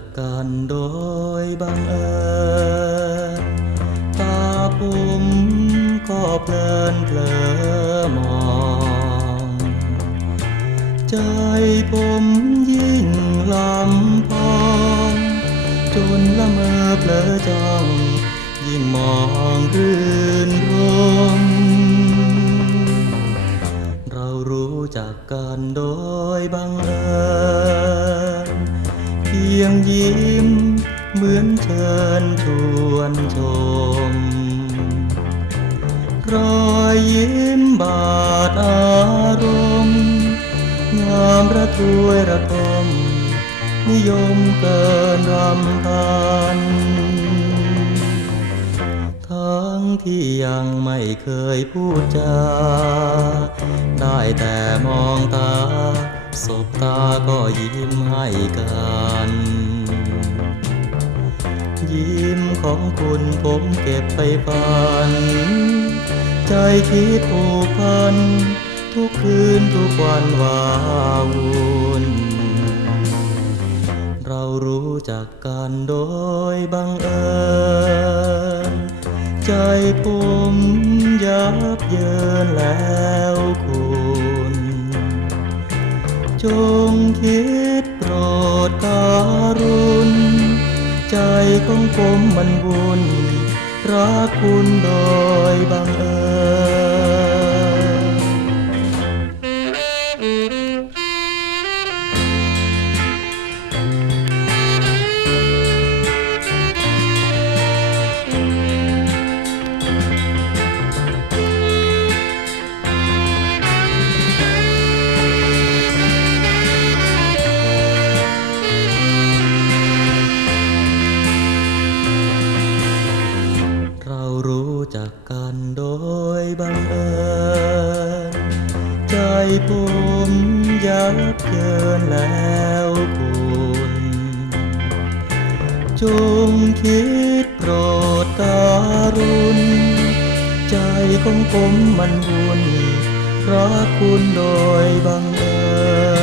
จักกันโดยบังเอิญตาผมก็เพลินเพลอมอง ใจผมยิ่งลำพองจนละเมอเพลอจ้อง ยิ่งมองรื่นรมเรารู้จักกันโดยบังเอิญ พียงยิ้ม เหมือนเชิญชวนชม รอยยิ้มบาดอารมณ์งามระทวยระทม นิยมเกินรำพันทั้งที่ยังไม่เคยพูดจา ได้แต่มองตา สบตาก็ยิ้มให้กัน ยิ้มของคุณผมเก็บไปฝัน ใจคิดผูกพัน ทุกคืนทุกวันวาวุ่นเรารู้จักกันโดยบังเอิญ ใจผมยับเยินแล้วคุณ จงคิดโปรดการุณ ใจของผมมันวุ่นรักคุณโดยบังเอิญ จักกันโดยบังเอิญใจผมยับเยินแล้วคุณจงคิดโปรดการุณ ใจของผมมันวุ่นรักคุณโดยบังเอิญ